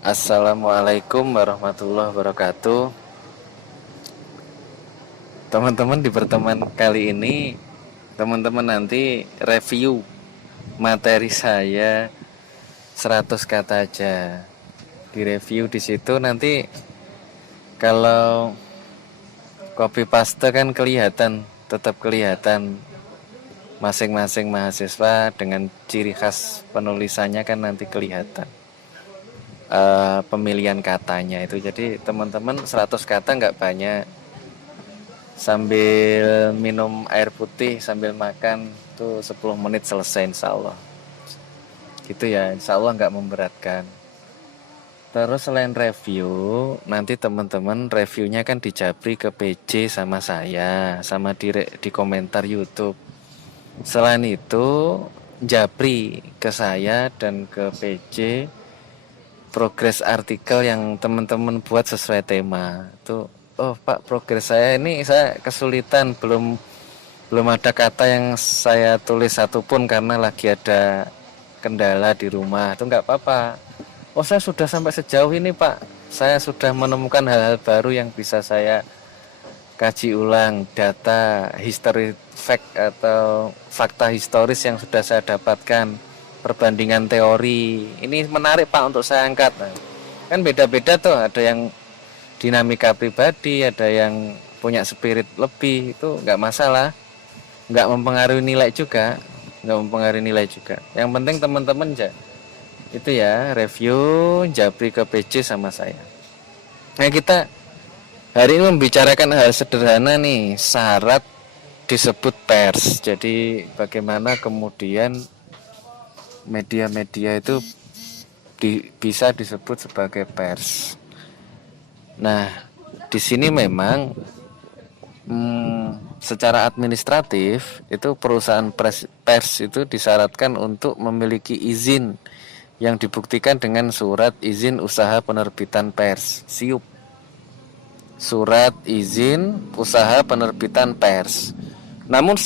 Assalamualaikum warahmatullahi wabarakatuh. Teman-teman, di pertemuan kali ini teman-teman nanti review materi saya 100 kata aja. Di review di situ nanti kalau copy paste kan kelihatan, tetap kelihatan masing-masing mahasiswa dengan ciri khas penulisannya kan nanti kelihatan. Pemilihan katanya itu, jadi teman-teman 100 kata nggak banyak, sambil minum air putih sambil makan tuh 10 menit selesai insya Allah gitu ya, insya Allah nggak memberatkan. Terus selain review, nanti teman-teman reviewnya kan dijabri ke PJ sama saya, sama di komentar YouTube. Selain itu japri ke saya dan ke PJ progres artikel yang teman-teman buat sesuai tema. Tuh, oh Pak, progres saya ini saya kesulitan, belum ada kata yang saya tulis satupun karena lagi ada kendala di rumah. Itu nggak apa-apa. Oh, saya sudah sampai sejauh ini Pak. Saya sudah menemukan hal-hal baru yang bisa saya kaji ulang, data history fact atau fakta historis yang sudah saya dapatkan, perbandingan teori. Ini menarik Pak untuk saya angkat. Nah, kan beda-beda tuh, ada yang dinamika pribadi, ada yang punya spirit lebih, itu nggak masalah, nggak mempengaruhi nilai juga, Yang penting teman-teman itu ya review japri ke PJ sama saya. Nah, kita hari ini membicarakan hal sederhana nih, syarat disebut pers. Jadi bagaimana kemudian media-media itu bisa disebut sebagai pers. Nah, di sini memang secara administratif itu perusahaan pers itu disyaratkan untuk memiliki izin yang dibuktikan dengan surat izin usaha penerbitan pers, SIUP. Surat izin usaha penerbitan pers. Namun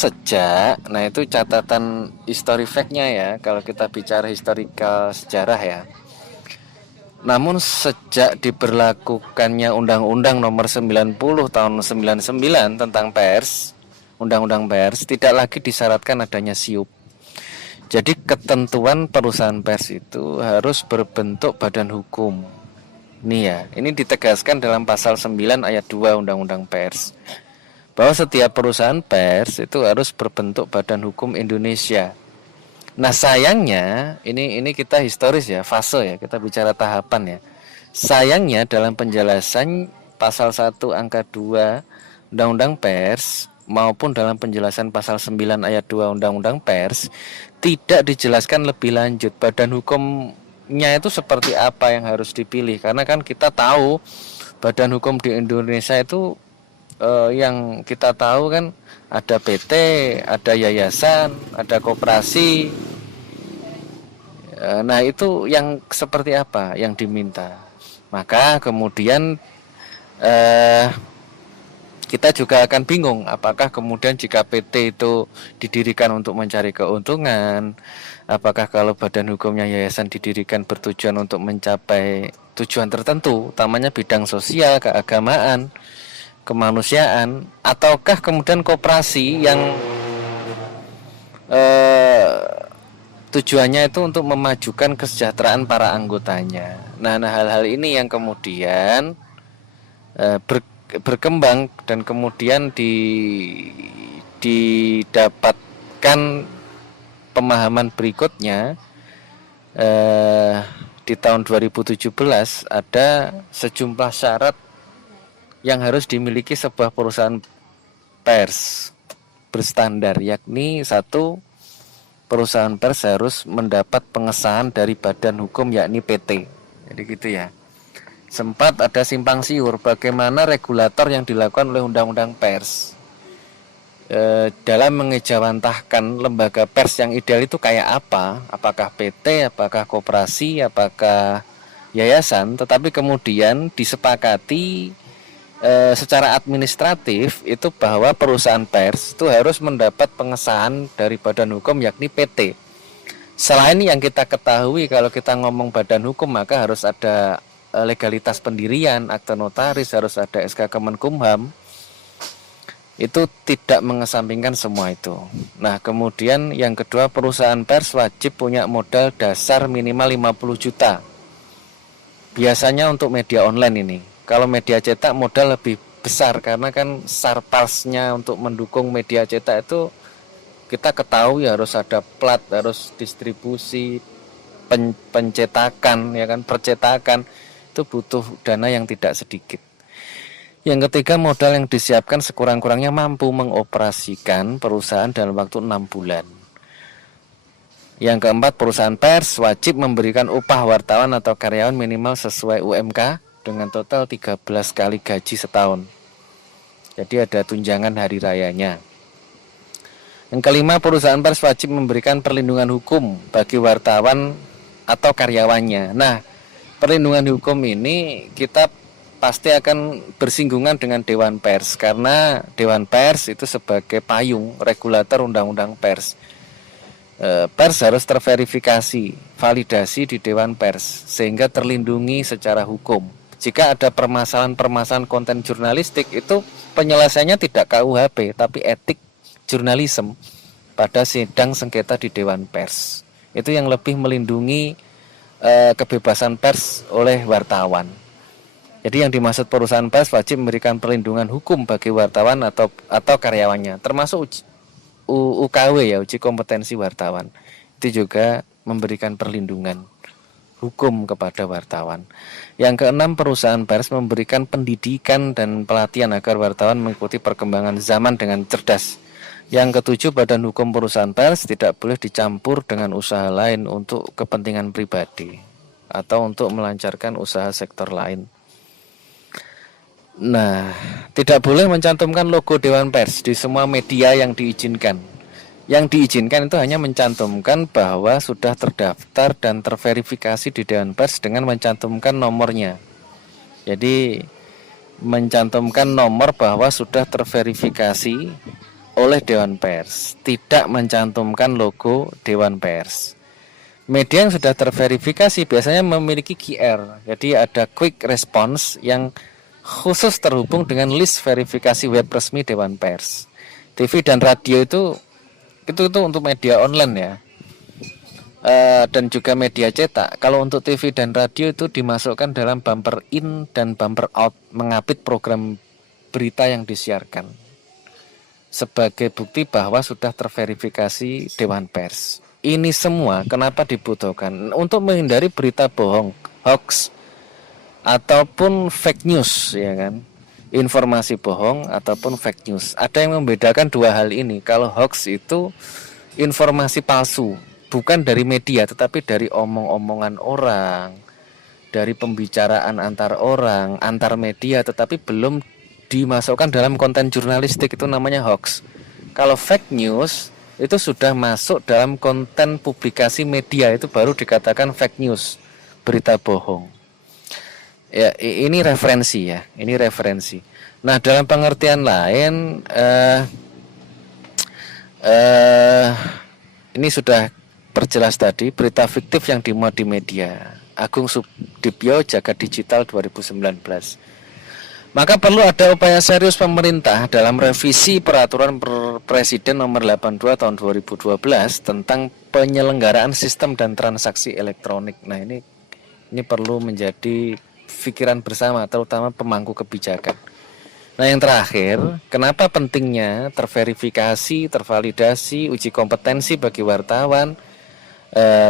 nah itu catatan history fact-nya ya, kalau kita bicara historical sejarah ya. Namun sejak diberlakukannya Undang-Undang Nomor 90 Tahun 99 tentang pers, Undang-Undang Pers, tidak lagi disyaratkan adanya SIUP. Jadi ketentuan perusahaan pers itu harus berbentuk badan hukum. Nih ya, ini ditegaskan dalam pasal 9 ayat 2 Undang-Undang Pers, bahwa setiap perusahaan pers itu harus berbentuk badan hukum Indonesia. Nah sayangnya, ini kita historis ya, fase ya, kita bicara tahapan ya. Sayangnya dalam penjelasan pasal 1 angka 2 Undang-Undang Pers maupun dalam penjelasan pasal 9 ayat 2 Undang-Undang Pers tidak dijelaskan lebih lanjut badan hukumnya itu seperti apa yang harus dipilih. Karena kan kita tahu badan hukum di Indonesia itu yang kita tahu kan ada PT, ada yayasan, ada koperasi. Nah itu yang seperti apa yang diminta. Maka kemudian kita juga akan bingung apakah kemudian jika PT itu didirikan untuk mencari keuntungan, apakah kalau badan hukumnya yayasan didirikan bertujuan untuk mencapai tujuan tertentu, utamanya bidang sosial, keagamaan, kemanusiaan, ataukah kemudian koperasi yang tujuannya itu untuk memajukan kesejahteraan para anggotanya. Nah, hal-hal ini yang kemudian berkembang dan kemudian didapatkan pemahaman berikutnya. Di tahun 2017 ada sejumlah syarat yang harus dimiliki sebuah perusahaan pers berstandar, yakni satu, perusahaan pers harus mendapat pengesahan dari badan hukum yakni PT. Jadi gitu ya. Sempat ada simpang siur bagaimana regulator yang dilakukan oleh Undang-Undang Pers dalam mengejawantahkan lembaga pers yang ideal itu kayak apa, apakah PT, apakah koperasi, apakah yayasan. Tetapi kemudian disepakati secara administratif itu bahwa perusahaan pers itu harus mendapat pengesahan dari badan hukum yakni PT. Selain yang kita ketahui, kalau kita ngomong badan hukum maka harus ada legalitas pendirian, akte notaris, harus ada SK Kemenkumham. Itu tidak mengesampingkan semua itu. Nah, kemudian yang kedua, perusahaan pers wajib punya modal dasar minimal 50 juta. Biasanya untuk media online ini. Kalau media cetak modal lebih besar karena kan sarpasnya untuk mendukung media cetak itu kita ketahui harus ada plat, harus distribusi, pencetakan, ya kan, percetakan itu butuh dana yang tidak sedikit. Yang ketiga, modal yang disiapkan sekurang-kurangnya mampu mengoperasikan perusahaan dalam waktu 6 bulan. Yang keempat, perusahaan pers wajib memberikan upah wartawan atau karyawan minimal sesuai UMK dengan total 13 kali gaji setahun. Jadi ada tunjangan hari rayanya. Yang kelima, perusahaan pers wajib memberikan perlindungan hukum bagi wartawan atau karyawannya. Nah, perlindungan hukum ini kita pasti akan bersinggungan dengan Dewan Pers, karena Dewan Pers itu sebagai payung regulator undang-undang pers. Pers harus terverifikasi, validasi di Dewan Pers sehingga terlindungi secara hukum. Jika ada permasalahan-permasalahan konten jurnalistik, itu penyelesaiannya tidak KUHP tapi etik jurnalisme pada sidang sengketa di Dewan Pers. Itu yang lebih melindungi kebebasan pers oleh wartawan. Jadi yang dimaksud perusahaan pers wajib memberikan perlindungan hukum bagi wartawan atau karyawannya, termasuk UKW ya, uji kompetensi wartawan. Itu juga memberikan perlindungan hukum kepada wartawan. Yang keenam, perusahaan pers memberikan pendidikan dan pelatihan agar wartawan mengikuti perkembangan zaman dengan cerdas. Yang ketujuh, badan hukum perusahaan pers tidak boleh dicampur dengan usaha lain untuk kepentingan pribadi atau untuk melancarkan usaha sektor lain. Nah, tidak boleh mencantumkan logo Dewan Pers di semua media yang diizinkan. Yang diizinkan itu hanya mencantumkan bahwa sudah terdaftar dan terverifikasi di Dewan Pers dengan mencantumkan nomornya. Jadi mencantumkan nomor bahwa sudah terverifikasi oleh Dewan Pers, tidak mencantumkan logo Dewan Pers. Media yang sudah terverifikasi biasanya memiliki QR, jadi ada quick response yang khusus terhubung dengan list verifikasi web resmi Dewan Pers. TV dan radio itu untuk media online ya, dan juga media cetak. Kalau untuk TV dan radio itu dimasukkan dalam bumper in dan bumper out, mengapit program berita yang disiarkan sebagai bukti bahwa sudah terverifikasi Dewan Pers. Ini semua kenapa dibutuhkan? Untuk menghindari berita bohong, hoax, ataupun fake news, ya kan, informasi bohong ataupun fake news. Ada yang membedakan dua hal ini. Kalau hoax itu informasi palsu, bukan dari media tetapi dari omong-omongan orang, dari pembicaraan antar orang, antar media, tetapi belum dimasukkan dalam konten jurnalistik, itu namanya hoax. Kalau fake news itu sudah masuk dalam konten publikasi media, itu baru dikatakan fake news, berita bohong. Ya, ini referensi ya, ini referensi. Nah, dalam pengertian lain, ini sudah perjelas tadi, berita fiktif yang dimuat di media. Agung Subdipyo, Jagat Digital 2019. Maka perlu ada upaya serius pemerintah dalam revisi Peraturan Presiden Nomor 82 Tahun 2012 tentang penyelenggaraan sistem dan transaksi elektronik. Nah, ini perlu menjadi pikiran bersama, terutama pemangku kebijakan. Nah, yang terakhir, kenapa pentingnya terverifikasi, tervalidasi, uji kompetensi bagi wartawan,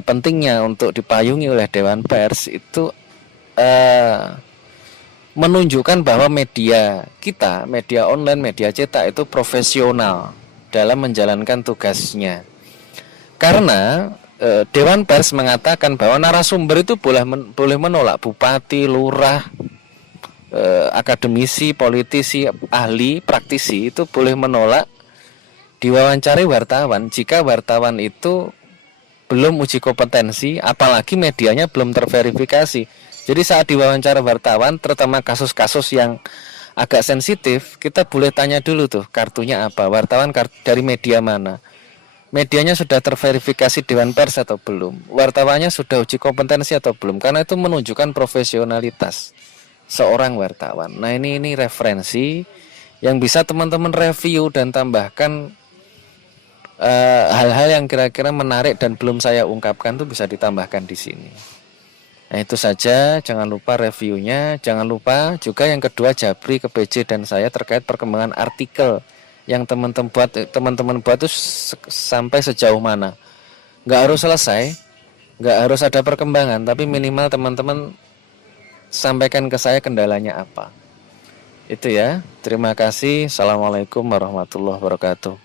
pentingnya untuk dipayungi oleh Dewan Pers itu menunjukkan bahwa media kita, media online, media cetak itu profesional dalam menjalankan tugasnya. Karena Dewan Pers mengatakan bahwa narasumber itu boleh menolak, bupati, lurah, akademisi, politisi, ahli, praktisi itu boleh menolak diwawancari wartawan jika wartawan itu belum uji kompetensi, apalagi medianya belum terverifikasi. Jadi saat diwawancara wartawan, terutama kasus-kasus yang agak sensitif, kita boleh tanya dulu tuh kartunya apa, wartawan dari media mana. medianya sudah terverifikasi Dewan Pers atau belum, wartawannya sudah uji kompetensi atau belum, karena itu menunjukkan profesionalitas seorang wartawan. Nah, ini referensi yang bisa teman-teman review dan tambahkan hal-hal yang kira-kira menarik dan belum saya ungkapkan tuh bisa ditambahkan di sini. Nah, itu saja, jangan lupa reviewnya, jangan lupa juga yang kedua Jabri ke PJ dan saya terkait perkembangan artikel yang teman-teman buat itu sampai sejauh mana. Nggak harus selesai, nggak harus ada perkembangan, tapi minimal teman-teman sampaikan ke saya kendalanya apa. Itu ya. Terima kasih. Assalamualaikum warahmatullahi wabarakatuh.